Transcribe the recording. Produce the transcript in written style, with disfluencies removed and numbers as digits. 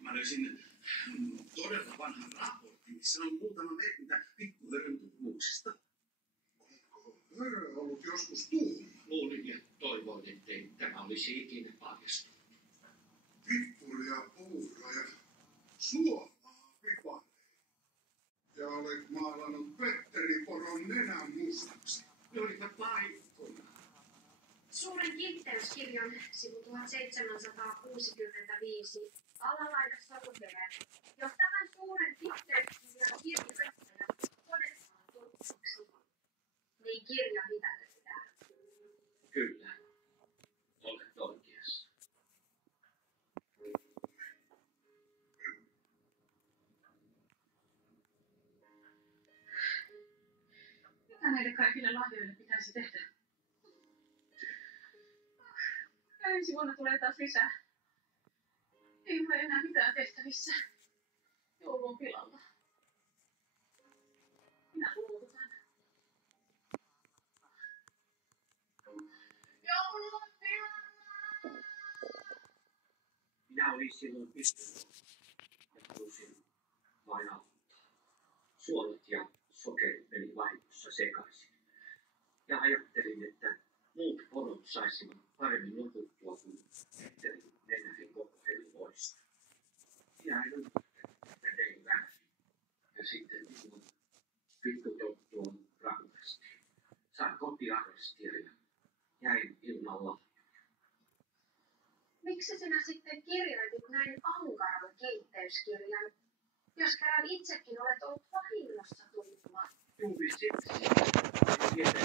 Mä löysin todella vanhan raportin, missä on muutama merkintä pikkuhörön tutkimuksista. Onko hörö ollut joskus tuuma? Luulin ja toivoin, ettei tämä olisi ikinä paljastunut. Pikkulia puuroa ja suolaa pipaleen. Ja olet maalannut Petteri Poron nenän mustaksi. Ne olivat paikkona. Suuren kiltteyskirjan sivu 1765 alalaidassa lukee, jos tämän suuren kiltteyskirjan kirjoittaja todetaan turhaksi, niin kirja mitätöidään. Kyllä, olet oikeassa. Mitä näille kaikille lahjoille pitäisi tehdä? Ja ensi vuonna tulee taas lisää. Ei ole enää mitään tehtävissä. Joulu on pilalla. Minä luovutan. Joulu on pilalla! Minä olin silloin pistänyt ja halusin vain auttaa. Suolet ja sokerit meni vahingossa sekaisin. Ja ajattelin, että muut porot saisivat paremmin nukuttua kuin Petterin nenähin koko heliloista. Minä en ymmärtänyt, että tein väärin. Ja sitten minun pikkutottuun rangaistiin. Sain kotiarrestia ja jäin ilman lahjoja. Miksi sinä sitten kirjoitit näin ankaran kiltteyskirjan, jos kerran itsekin olet ollut vahingossa tullut? Juuri siksi. En tiedä,